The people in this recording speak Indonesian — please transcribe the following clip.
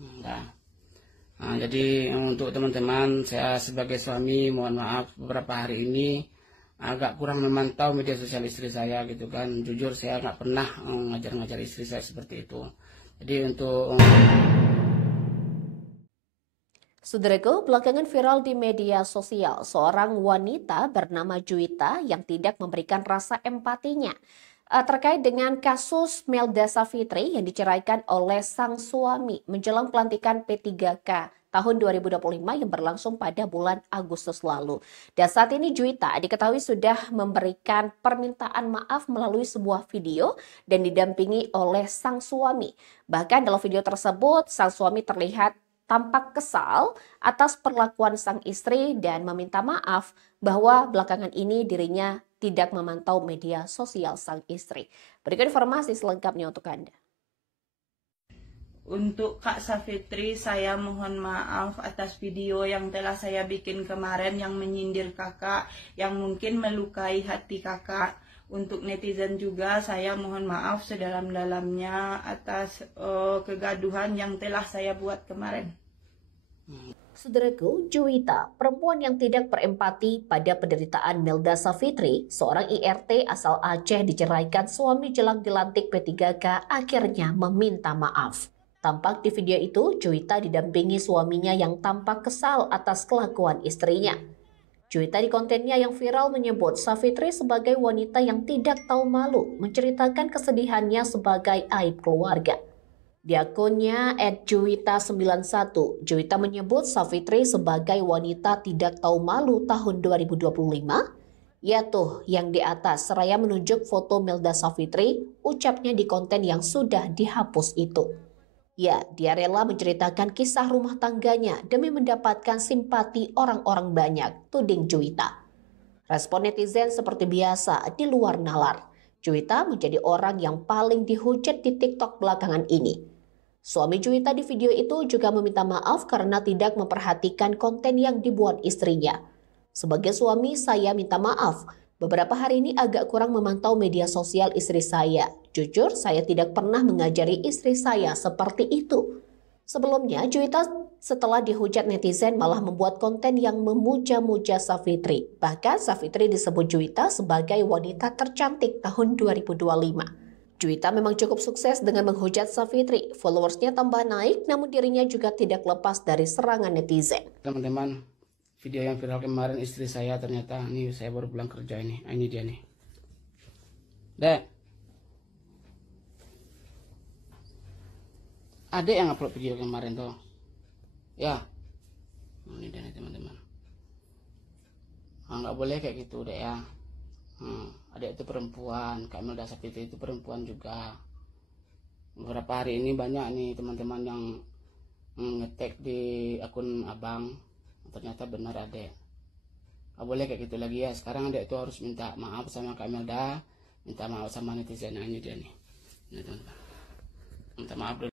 Nah, jadi untuk teman-teman, saya sebagai suami mohon maaf beberapa hari ini agak kurang memantau media sosial istri saya gitu kan. Jujur saya nggak pernah ngajar-ngajar istri saya seperti itu. Jadi untuk Saudaraku, belakangan viral di media sosial seorang wanita bernama Juwita yang tidak memberikan rasa empatinya terkait dengan kasus Melda Safitri yang diceraikan oleh sang suami menjelang pelantikan P3K tahun 2025 yang berlangsung pada bulan Agustus lalu. Dan saat ini Juwita diketahui sudah memberikan permintaan maaf melalui sebuah video dan didampingi oleh sang suami. Bahkan dalam video tersebut, sang suami terlihat tampak kesal atas perlakuan sang istri dan meminta maaf bahwa belakangan ini dirinya tidak memantau media sosial sang istri. Berikut informasi selengkapnya untuk Anda. Untuk Kak Safitri, saya mohon maaf atas video yang telah saya bikin kemarin yang menyindir kakak, yang mungkin melukai hati kakak. Untuk netizen juga saya mohon maaf sedalam-dalamnya atas kegaduhan yang telah saya buat kemarin. Saudaraku, Juwita, perempuan yang tidak berempati pada penderitaan Melda Safitri, seorang IRT asal Aceh diceraikan suami jelang dilantik P3K, akhirnya meminta maaf. Tampak di video itu, Juwita didampingi suaminya yang tampak kesal atas kelakuan istrinya. Juwita di kontennya yang viral menyebut Safitri sebagai wanita yang tidak tahu malu, menceritakan kesedihannya sebagai aib keluarga. Di akunnya @juwita91, Juwita menyebut Safitri sebagai wanita tidak tahu malu tahun 2025. Ya tuh, yang di atas, seraya menunjuk foto Melda Safitri, ucapnya di konten yang sudah dihapus itu. Ya, dia rela menceritakan kisah rumah tangganya demi mendapatkan simpati orang-orang banyak, tuding Juwita. Respon netizen seperti biasa di luar nalar. Juwita menjadi orang yang paling dihujat di TikTok belakangan ini. Suami Juwita di video itu juga meminta maaf karena tidak memperhatikan konten yang dibuat istrinya. Sebagai suami, saya minta maaf. Beberapa hari ini agak kurang memantau media sosial istri saya. Jujur, saya tidak pernah mengajari istri saya seperti itu. Sebelumnya, Juwita setelah dihujat netizen malah membuat konten yang memuja-muja Safitri. Bahkan Safitri disebut Juwita sebagai wanita tercantik tahun 2025. Juwita memang cukup sukses dengan menghujat Safitri. Followersnya tambah naik, namun dirinya juga tidak lepas dari serangan netizen. teman-teman, video yang viral kemarin istri saya ternyata, ini saya baru pulang kerja ini. Ini dia nih. Dek. Adek yang upload video kemarin tuh. Ya. Ini dia nih teman-teman. Nggak boleh kayak gitu dek ya. Adek itu perempuan, Kak Melda Safitri itu perempuan juga. Beberapa hari ini banyak nih teman-teman yang ngetek di akun abang, ternyata benar adek. Nggak boleh kayak gitu lagi ya. Sekarang adek itu harus minta maaf sama Kak Melda, minta maaf sama netizen. Ini dia nih. Ini teman-teman. Minta maaf dulu.